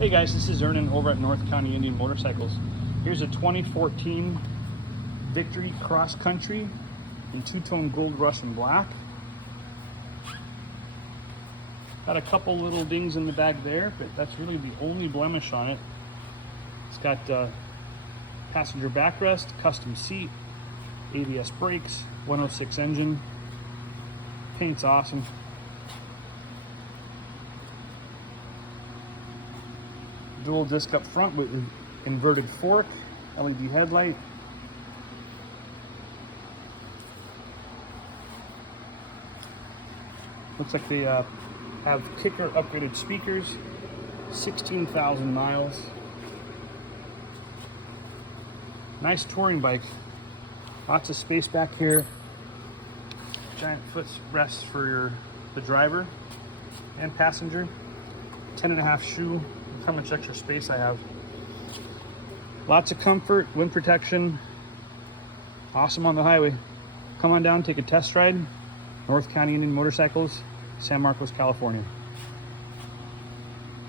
Hey guys, this is Ernan over at North County Indian Motorcycles. Here's a 2014 Victory Cross Country in two-tone gold, rust, and black. Got a couple little dings in the back there, but that's really the only blemish on it. It's got passenger backrest, custom seat, ABS brakes, 106 engine. Paint's awesome. Dual disc up front with inverted fork, LED headlight. Looks like they have kicker upgraded speakers, 16,000 miles. Nice touring bike. Lots of space back here. Giant footrest for the driver and passenger. 10.5 shoe. Look how much extra space I have. Lots of comfort, wind protection. Awesome on the highway. Come on down, take a test ride. North County Indian Motorcycles, San Marcos, California.